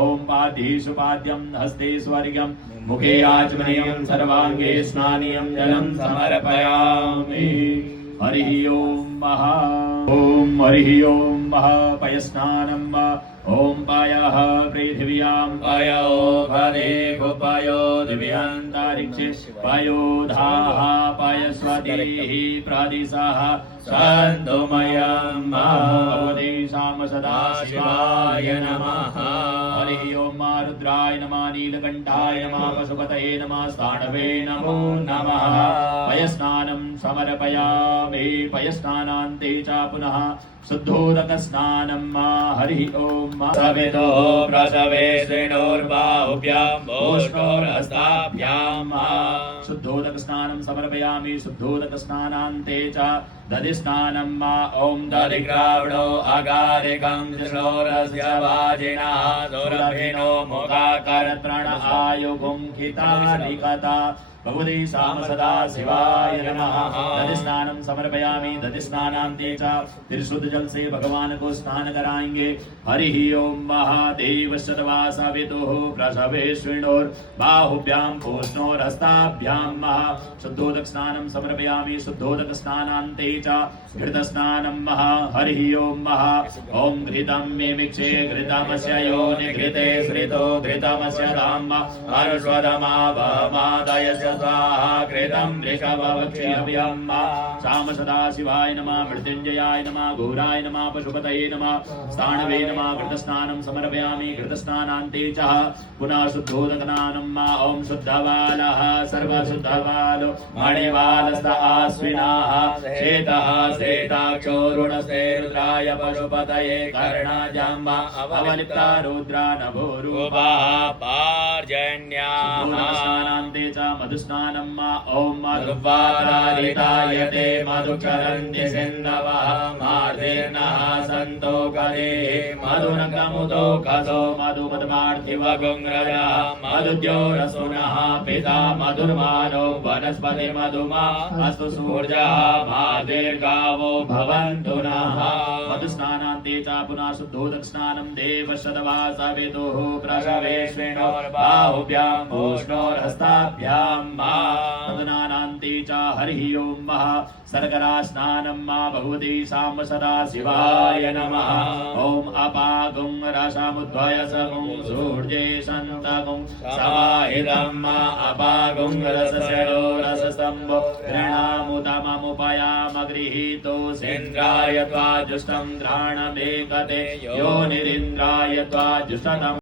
ॐ पादेषु पाद्यं हस्ते स्वर्गं मुखे आचमनीयं सर्वाङ्गे स्नानीयं जलं समर्पयामि। हरिः ॐ महा ॐ हरिः ॐ महा पयस्नानं वा ॐ पायः पृथिव्यां पायो भरे गोपायो दिव्यान्तरिक्षे पायोधाः पायस्वतीः प्रादिशाः सन्तुमयं भगवतीशां सदा शिवाय नमः। हरिः ॐ रुद्राय नमः नीलकण्ठाय नमः पशुपतये नमः स्थाणवे नमो नमः। पयस्नानं समर्पयामि पयस्नानान्ते च पुनः शुद्धोदकस्नानं हरिः ॐ सवितो प्रसवे श्रेणोर्बाहुभ्यां भूष्णोर्हस्ताभ्यां शुद्धोदकस्नानं समर्पयामि। शुद्धोदकस्नानान्ते च दधिस्नानं ॐ दधिग्रावणो अगारिकं श्लोरस्य वाजिनः दुरभिनो मुखाकरत्रण आयुगुंखितानिकता भगवतीशां सदा शिवाय नमः। दधिस्नानं समर्पयामि। दधिस्नानान्ते च त्रिशुद्ध जल से भगवान को स्नान कराएंगे। हरिः ॐ महादेव सवितुः प्रसवेश्विनोर्बाहुभ्यां पूष्णोर्हस्ताभ्यां शुद्धोदक स्नानं समर्पयामि। शुद्धोदक स्नानान्ते च घृतस्नानं हरिः ॐ ॐ घृतं मिमिक्षे घृतमस्य योनि घृते श्रितो घृतमस्य धाम अनुष्वदमावमादयस्य स्वाहा कृतं ऋषभवक्षिहव्यं शाम सदा शिवाय नमः। मृत्युञ्जयाय नमः घोराय नमः पशुपतये नमः स्थाणवे नमः। घृतस्नानं समर्पयामि। घृतस्नानान्ते च पुनः शुद्धोदकस्नानं ॐ शुद्धबालः सर्वशुद्धबालो मणिबालस्त आश्विनाः श्वेतः श्वेताक्षो रुणस्ते रुद्राय पशुपतये कर्णाजाम्बा अवलिप्ता रुद्रा नभोरूपाः पार्जन्याः। स्नानान्ते च मधुस्नानं ॐ मधुवारारितायते मधुचरन्ति सिन्धवः मार्देर्नः सन्तो करे मधुनकमुदो कसो मधुमदमार्थिवगुङ्ग्रजः मधुद्योरसुनः पिता मधुर्मानो वनस्पति मधुमा अस्तु सूर्यः मार्देर्गावो भवन्तु नः। मधुस्नानान्ते च पुनः शुद्धोदक स्नानं देवशतवासवितुः प्रसवेश्विनोर्बाहुभ्यां पूष्णोर्हस्ताभ्यां तदनान्ते च हरिः ॐ सर्गरा स्नानं भगवतीशां सदा शिवाय नमः। ॐ अपागुं रसमुद्वयसगुं सूर्ये सन्तगुं समाहितं अपागुं रसशयो रसस्तम्भो तृणामुदममुपयामगृहीतो सेन्द्राय त्वाजुष्टं त्राणमेकते योनिरिन्द्राय त्वाजुष्टम्